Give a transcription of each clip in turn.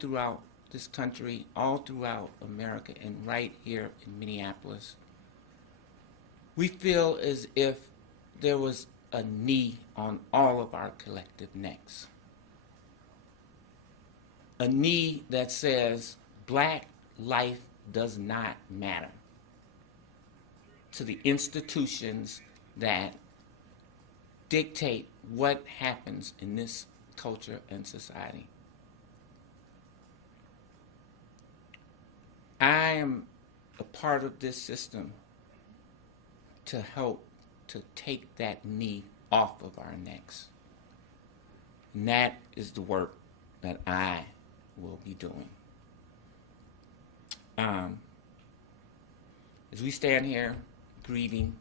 throughout this country, all throughout America, and right here in Minneapolis, we feel as if there was a knee on all of our collective necks. A knee that says black life does not matter to the institutions that dictate what happens in this culture and society. I am a part of this system to help to take that knee off of our necks. And that is the work that I will be doing. As we stand here grieving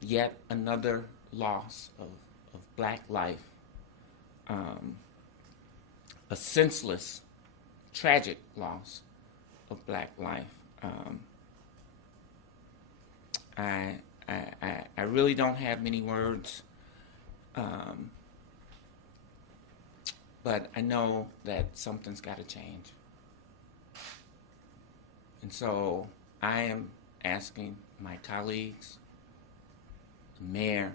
yet another loss of black life, a senseless, tragic loss of black life, I really don't have many words, but I know that something's got to change. And so I am asking my colleagues, the mayor,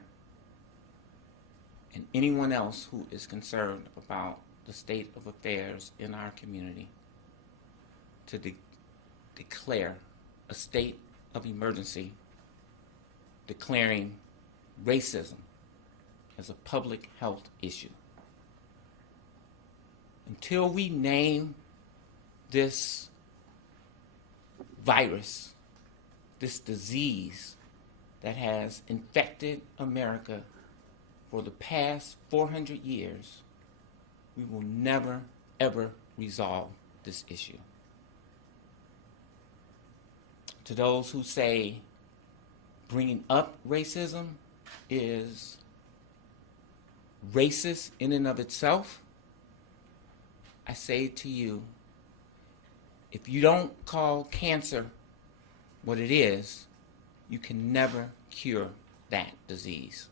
and anyone else who is concerned about the state of affairs in our community to declare a state of emergency, declaring racism as a public health issue. Until we name this virus, this disease that has infected America for the past 400 years, we will never, ever resolve this issue. To those who say bringing up racism is racist in and of itself, I say to you, if you don't call cancer what it is, you can never cure that disease.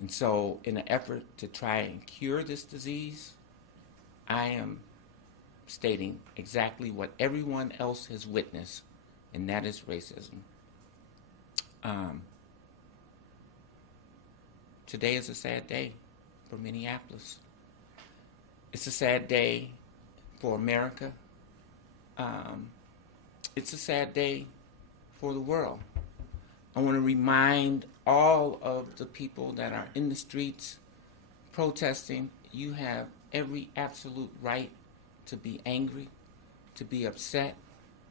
And so in an effort to try and cure this disease, I am stating exactly what everyone else has witnessed, and that is racism. Today is a sad day for Minneapolis. It's a sad day for America. It's a sad day for the world. I want to remind all of the people that are in the streets protesting, you have every absolute right to be angry, to be upset,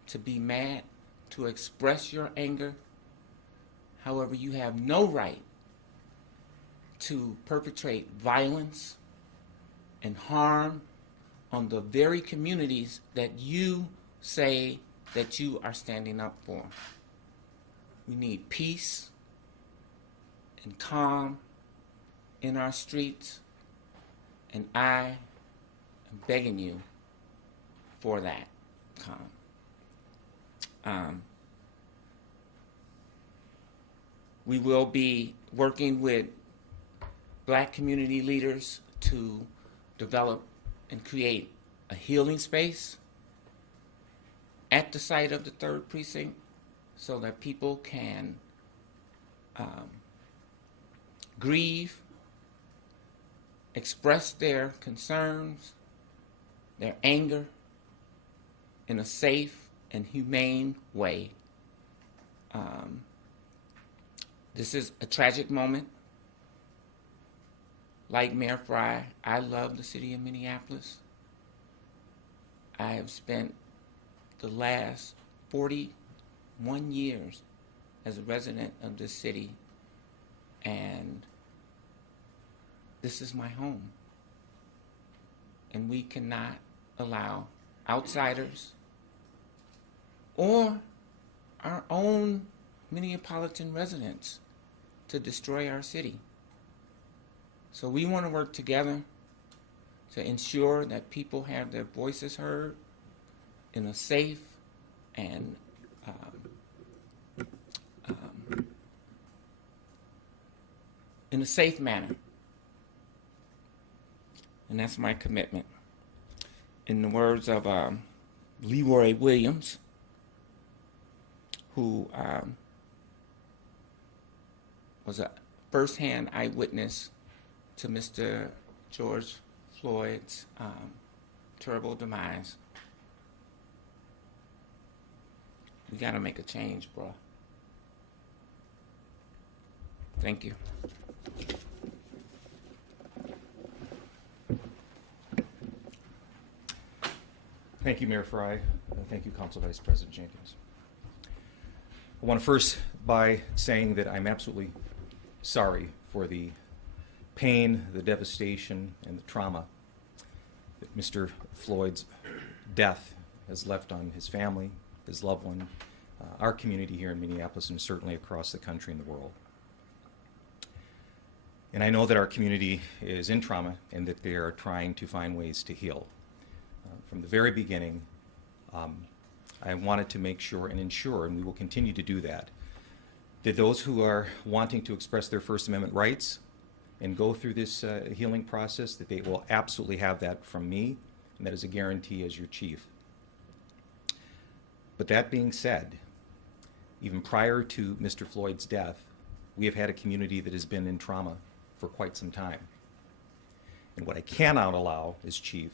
to be mad, to express your anger. However, you have no right to perpetrate violence and harm on the very communities that you say that you are standing up for. We need peace and calm in our streets, and I am begging you for that calm. We will be working with black community leaders to develop and create a healing space at the site of the 3rd Precinct so that people can grieve, express their concerns, their anger in a safe and humane way. This is a tragic moment. Like Mayor Frey, I love the city of Minneapolis. I have spent the last 41 years as a resident of this city, and this is my home. And we cannot allow outsiders or our own Minneapolitan residents to destroy our city. So we want to work together to ensure that people have their voices heard in a safe and in a safe manner. and that's my commitment. In the words of Leroy Williams, who was a first-hand eyewitness to Mr. George Floyd's terrible demise. We gotta make a change, bro. Thank you. Thank you, Mayor Frey. Thank you, Council Vice President Jenkins. I want to first by saying that I'm absolutely sorry for the pain, the devastation, and the trauma that Mr. Floyd's death has left on his family, his loved one, our community here in Minneapolis, and certainly across the country and the world. And I know that our community is in trauma and that they are trying to find ways to heal. From the very beginning, I wanted to make sure and ensure, and we will continue to do that those who are wanting to express their First Amendment rights and go through this healing process, that they will absolutely have that from me, and that is a guarantee as your chief. But that being said, even prior to Mr. Floyd's death, we have had a community that has been in trauma for quite some time. And what I cannot allow as chief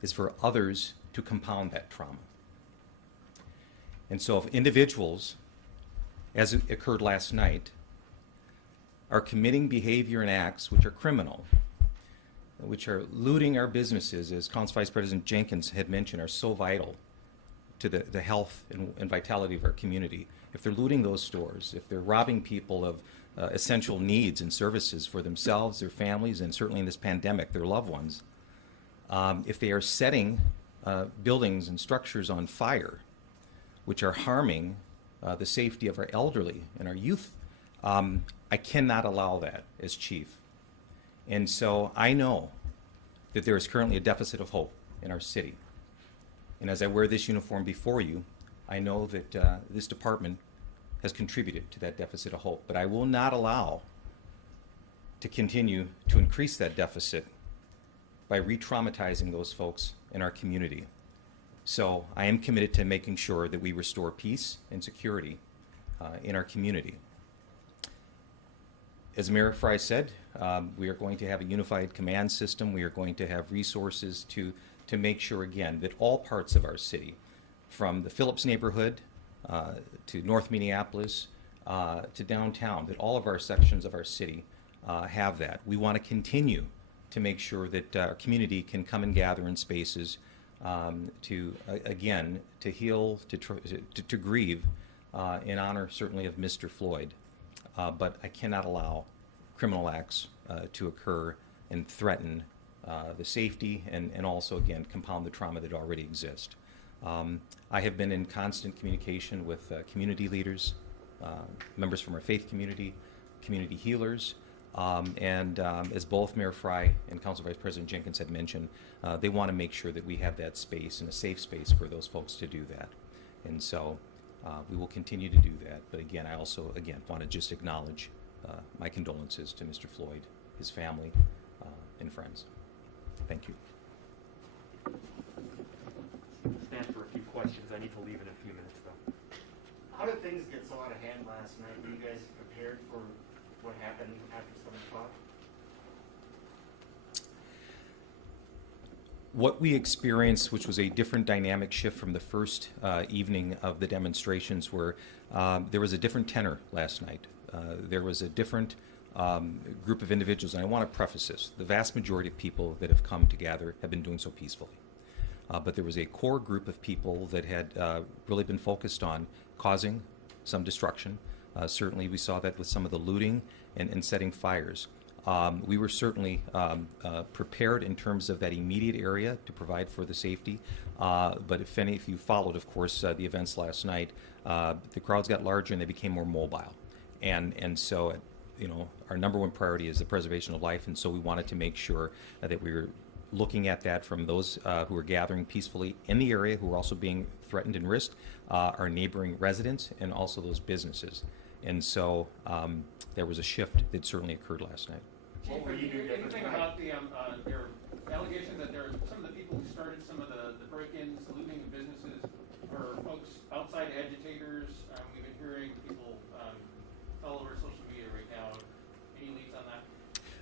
is for others to compound that trauma. And so if individuals, as it occurred last night, are committing behavior and acts which are criminal, which are looting our businesses, as Council Vice President Jenkins had mentioned, are so vital to the health and vitality of our community. If they're looting those stores, if they're robbing people of essential needs and services for themselves, their families, and certainly in this pandemic, their loved ones, if they are setting buildings and structures on fire, which are harming the safety of our elderly and our youth, I cannot allow that as chief. And so I know that there is currently a deficit of hope in our city. And as I wear this uniform before you, I know that this department has contributed to that deficit of hope. But I will not allow to continue to increase that deficit by re-traumatizing those folks in our community. So I am committed to making sure that we restore peace and security in our community. As Mayor Frey said, we are going to have a unified command system. We are going to have resources to make sure, again, that all parts of our city, from the Phillips neighborhood to North Minneapolis to downtown, that all of our sections of our city have that. We want to continue to make sure that our community can come and gather in spaces to, again, to heal, to grieve in honor, certainly, of Mr. Floyd. But I cannot allow criminal acts to occur and threaten the safety and also, again, compound the trauma that already exists. I have been in constant communication with community leaders, members from our faith community, community healers, and as both Mayor Frey and Council Vice President Jenkins had mentioned, they want to make sure that we have that space and a safe space for those folks to do that. And so we will continue to do that. But again, I also, want to just acknowledge my condolences to Mr. Floyd, his family, and friends. Thank you. Stand for a few questions. I need to leave in a few minutes, though. How did things get so out of hand last night? Were you guys prepared for what happened after 7 o'clock? What we experienced, which was a different dynamic shift from the first evening of the demonstrations, were there was a different tenor last night. There was a different group of individuals, and I want to preface this. The vast majority of people that have come together have been doing so peacefully. But there was a core group of people that had really been focused on causing some destruction. Certainly we saw that with some of the looting and setting fires. We were certainly prepared in terms of that immediate area to provide for the safety. But if you followed, of course, the events last night, the crowds got larger and they became more mobile. And so, our number one priority is the preservation of life. And so we wanted to make sure that we were looking at that from those who were gathering peacefully in the area, who were also being threatened and risked, our neighboring residents, and also those businesses. And so there was a shift that certainly occurred last night. Chief, anything about your allegations that there are some of the people who started some of the break-ins, the looting of businesses, are folks outside agitators. We've been hearing people all over social media right now. Any leads on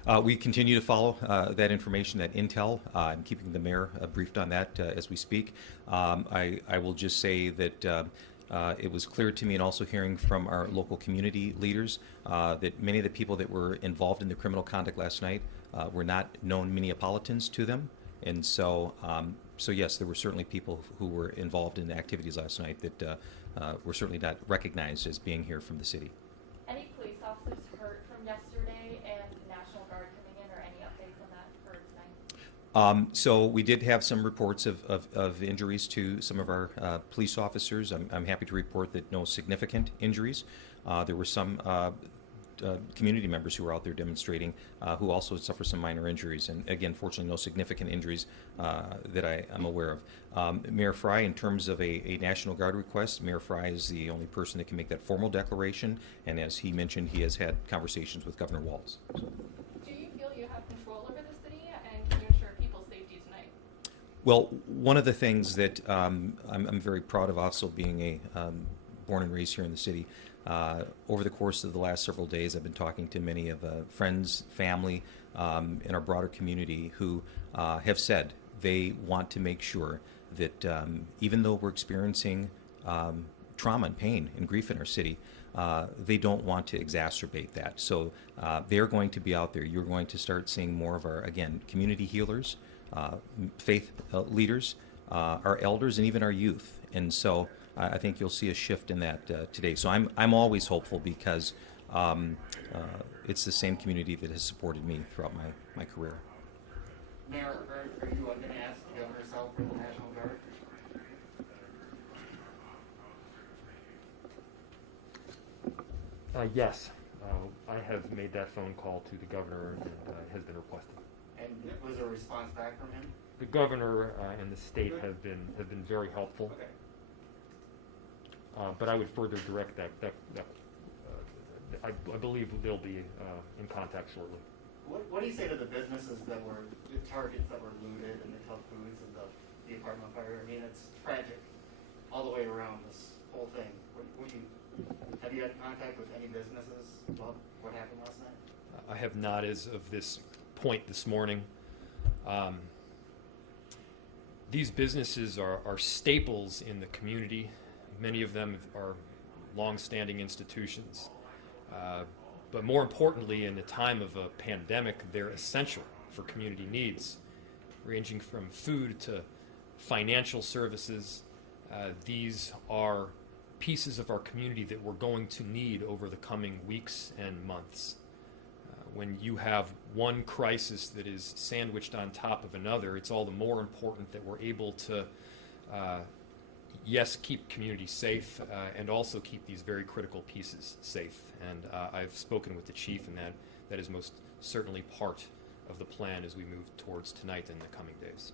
that? We continue to follow that information, that intel. I'm keeping the mayor briefed on that as we speak. I will just say that it was clear to me, and also hearing from our local community leaders, that many of the people that were involved in the criminal conduct last night were not known Minneapolitans to them. And so, so yes, there were certainly people who were involved in the activities last night that were certainly not recognized as being here from the city. Any police officers hurt from yesterday and the National Guard coming in, or any updates on that for tonight? So we did have some reports of injuries to some of our police officers. I'm happy to report that no significant injuries. There were some community members who were out there demonstrating who also suffered some minor injuries. And again, fortunately, no significant injuries that I am aware of. Mayor Frey, in terms of a National Guard request, Mayor Frey is the only person that can make that formal declaration. And as he mentioned, he has had conversations with Governor Walz. Do you feel you have control over the city, and can you ensure people's safety tonight? Well, one of the things that I'm very proud of, also being a born and raised here in the city, over the course of the last several days, I've been talking to many of friends, family, in our broader community who have said they want to make sure that even though we're experiencing trauma and pain and grief in our city, they don't want to exacerbate that. So they're going to be out there. You're going to start seeing more of our, again, community healers, faith leaders, our elders, and even our youth. And so I think you'll see a shift in that today. So I'm always hopeful, because it's the same community that has supported me throughout my career. Mayor, are you going to ask the governor's help for the National Guard? Yes, I have made that phone call to the governor, and it has been requested. And was there a response back from him? The governor and the state have been very helpful. Okay. But I would further direct that I believe they'll be in contact shortly. What do you say to the businesses that were, the targets that were looted and the Cub Foods and the apartment fire? I mean, it's tragic all the way around this whole thing. Have you had contact with any businesses about what happened last night? I have not as of this point this morning. These businesses are staples in the community. Many of them are long-standing institutions. But more importantly, in the time of a pandemic, they're essential for community needs, ranging from food to financial services. These are pieces of our community that we're going to need over the coming weeks and months. When you have one crisis that is sandwiched on top of another, it's all the more important that we're able to yes, keep communities safe, and also keep these very critical pieces safe. And I've spoken with the chief, and that is most certainly part of the plan as we move towards tonight and the coming days.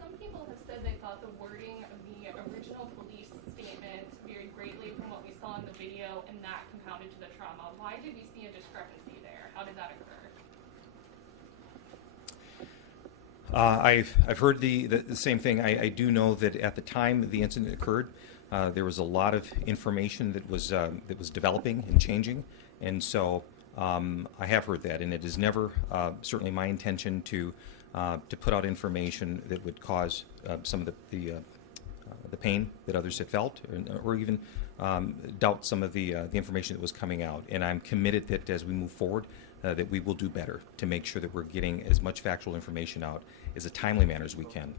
Some people have said they thought the wording of the original police statement varied greatly from what we saw in the video, and that compounded to the trauma. Why did we see a discrepancy there? How did that occur? I've heard the same thing. I do know that at the time the incident occurred, there was a lot of information that was developing and changing, and so I have heard that. And it is never certainly my intention to put out information that would cause some of the pain that others had felt, or even doubt some of the information that was coming out. And I'm committed that as we move forward, that we will do better to make sure that we're getting as much factual information out as a timely manner as we can.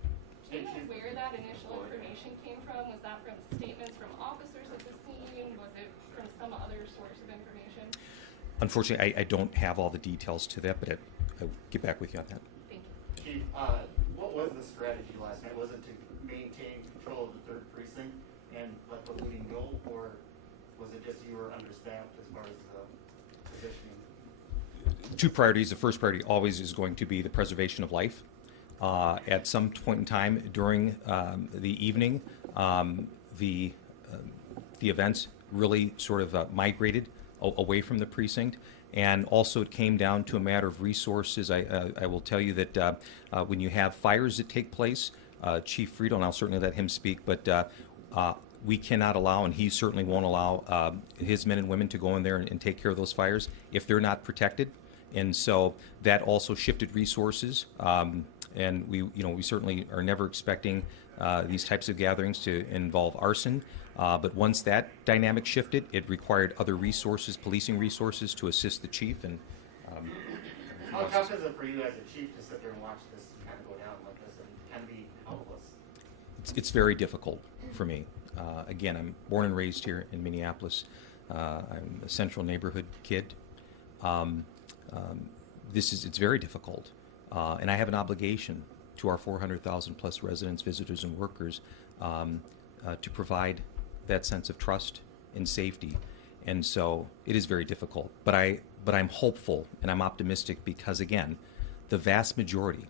Do you know where that initial information came from? Was that from statements from officers at the scene? Was it from some other source of information? Unfortunately, I don't have all the details to that, but I'll get back with you on that. Thank you. Chief, what was the strategy last night? Was it to maintain control of the 3rd precinct and let the looting go, or was it just you were understaffed as far as positioning? Two priorities. The first priority always is going to be the preservation of life. At some point in time during the evening, the events really sort of migrated away from the precinct, And also it came down to a matter of resources. I will tell you that when you have fires that take place, Chief Friedel, and I'll certainly let him speak, but we cannot allow, and he certainly won't allow, his men and women to go in there and take care of those fires if they're not protected. And so that also shifted resources. And we certainly are never expecting these types of gatherings to involve arson. But once that dynamic shifted, it required other resources, policing resources, to assist the chief. And how tough is it for you as a chief to sit there and watch this kind of go down like this and kind of be helpless? it's very difficult for me. Again, I'm born and raised here in Minneapolis. I'm a central neighborhood kid. It's very difficult. And I have an obligation to our 400,000 plus residents, visitors, and workers to provide that sense of trust and safety. And so it is very difficult. But I'm hopeful and I'm optimistic because, again, the vast majority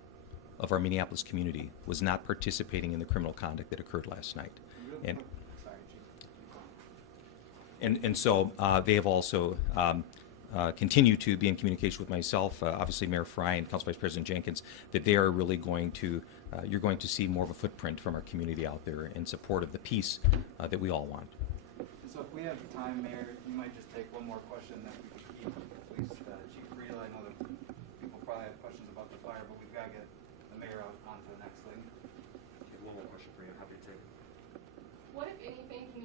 of our Minneapolis community was not participating in the criminal conduct that occurred last night. And so they have also continue to be in communication with myself, obviously Mayor Frey and Council Vice President Jenkins, that they are really going to, you're going to see more of a footprint from our community out there in support of the peace that we all want. So if we have time, Mayor, you might just take one more question that we could keep, please. Chief Friedel, I know that people probably have questions about the fire, but we've got to get the mayor on to the next thing. One more question for you. I'm happy to take it. What, if anything, can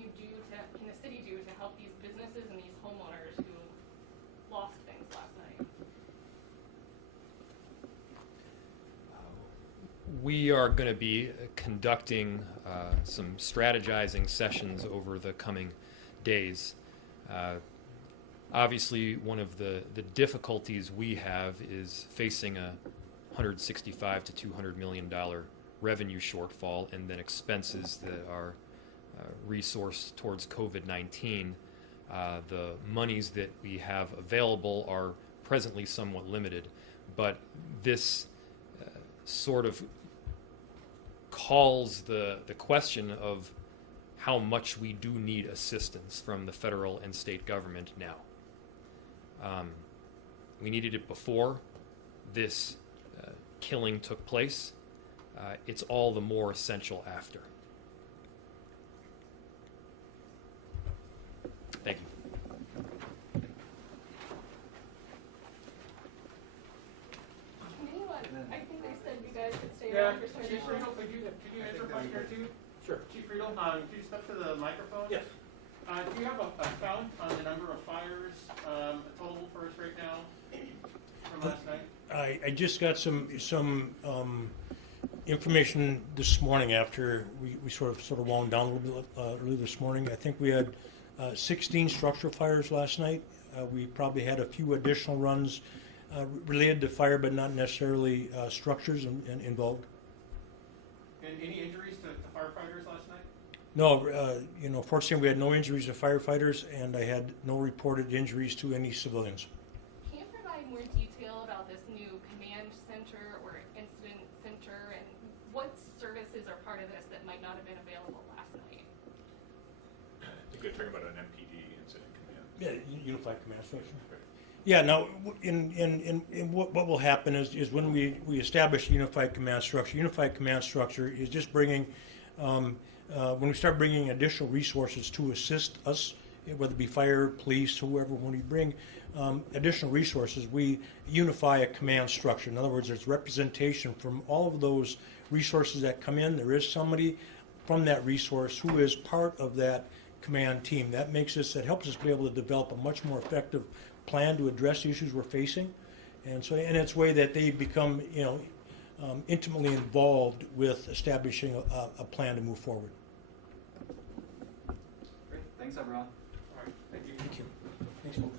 the city do to help these businesses and these homeowners who lost things last night? We are going to be conducting some strategizing sessions over the coming days. Obviously, one of the difficulties we have is facing a $165 to $200 million revenue shortfall and then expenses that are resourced towards COVID-19. The monies that we have available are presently somewhat limited, but this sort of calls the question of how much we do need assistance from the federal and state government now. We needed it before this killing took place. It's all the more essential after. Thank you. Can anyone, I think they said you guys could stay Yeah, around for Chief certain. Friedel, could you answer a question or two? Sure. Chief Friedel, could you step to the microphone? Yes. Do you have a count on the number of fires total for us right now from last night? I just got some information this morning after we sort of wound down a little bit early this morning. I think we had 16 structural fires last night. We probably had a few additional runs related to fire, but not necessarily structures involved. And any injuries to firefighters last night? No, fortunately we had no injuries to firefighters, and I had no reported injuries to any civilians. Can you provide more detail about this new command center or incident center, and what services are part of this that might not have been available last night? I think you're talking about an MPD incident command. Yeah, Unified Command Structure. Yeah. Now, in what will happen is when we establish Unified Command Structure is just bringing when we start bringing additional resources to assist us, whether it be fire, police, whoever. When we bring additional resources, we unify a command structure. In other words, there's representation from all of those resources that come in. There is somebody from that resource who is part of that command team. That helps us be able to develop a much more effective plan to address the issues we're facing, and it's a way that they become intimately involved with establishing a plan to move forward. Great. Thanks, everyone. All right, thank you. Thank you. Thanks, folks.